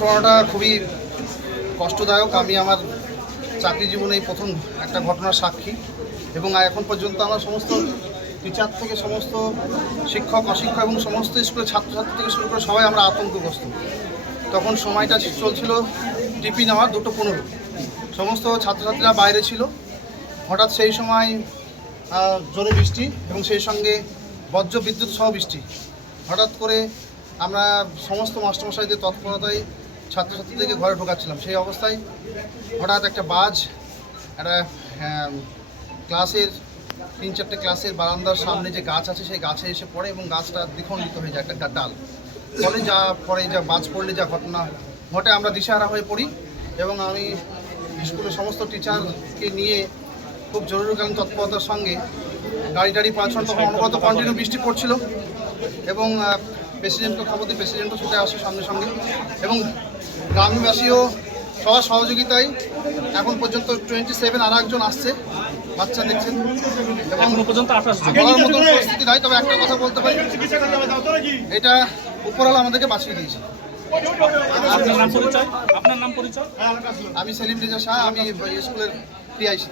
ঘটনাটা খুবই কষ্টদায়ক। আমি আমার চাকরি জীবনে এই প্রথম একটা ঘটনার সাক্ষী এবং এখন পর্যন্ত আমার সমস্ত টিচার থেকে সমস্ত শিক্ষক, অশিক্ষক এবং সমস্ত স্কুলের ছাত্রছাত্রী থেকে শুরু করে সবাই আমরা আতঙ্কগ্রস্ত। তখন সময়টা চলছিল টিপি নেওয়া দুটো পনেরো। সমস্ত ছাত্রছাত্রীরা বাইরে ছিল। হঠাৎ সেই সময় জোরে বৃষ্টি এবং সেই সঙ্গে বজ্র বিদ্যুৎ সহ বৃষ্টি। হঠাৎ করে আমরা সমস্ত মাস্টারমশাইদের তৎপরতায় ছাত্রছাত্রীদেরকে ঘরে ঢোকাচ্ছিলাম। সেই অবস্থায় হঠাৎ একটা বাজ, একটা ক্লাসের, তিন চারটে ক্লাসের বারান্দার সামনে যে গাছ আছে, সেই গাছে এসে পড়ে এবং গাছটা দ্বিখণ্ডিত হয়ে যায়, একটা ডাল। ফলে যা, পরে যা বাজ পড়লে যা ঘটনা ঘটে, আমরা দিশাহারা হয়ে পড়ি এবং আমি স্কুলের সমস্ত টিচারকে নিয়ে খুব জরুরিকালীন তৎপরতার সঙ্গে গাড়ি টাড়ি পাঁচশন তখন অনুগত কন্টিনিউ বৃষ্টি পড়ছিল এবং প্রেসিডেন্টকে খবর দিই প্রেসিডেন্টও ছুটে আসে সঙ্গে সঙ্গে এবং গ্রামবাসীও সবার সহযোগিতায় এখন পর্যন্ত টোয়েন্টি সেভেন আর একজন আসছে বাচ্চা দেখছেন। এবং পর্যন্ত বলার মতন পরিস্থিতি নাই তবে একটা কথা বলতে পারি। এটা উপরওয়ালা আমাদেরকে বাঁচিয়ে দিয়েছে। আপনার নাম পরিচয়? আপনার নাম পরিচয়? আমি সেলিম রেজা শাহ আমি স্কুলের পিআইসি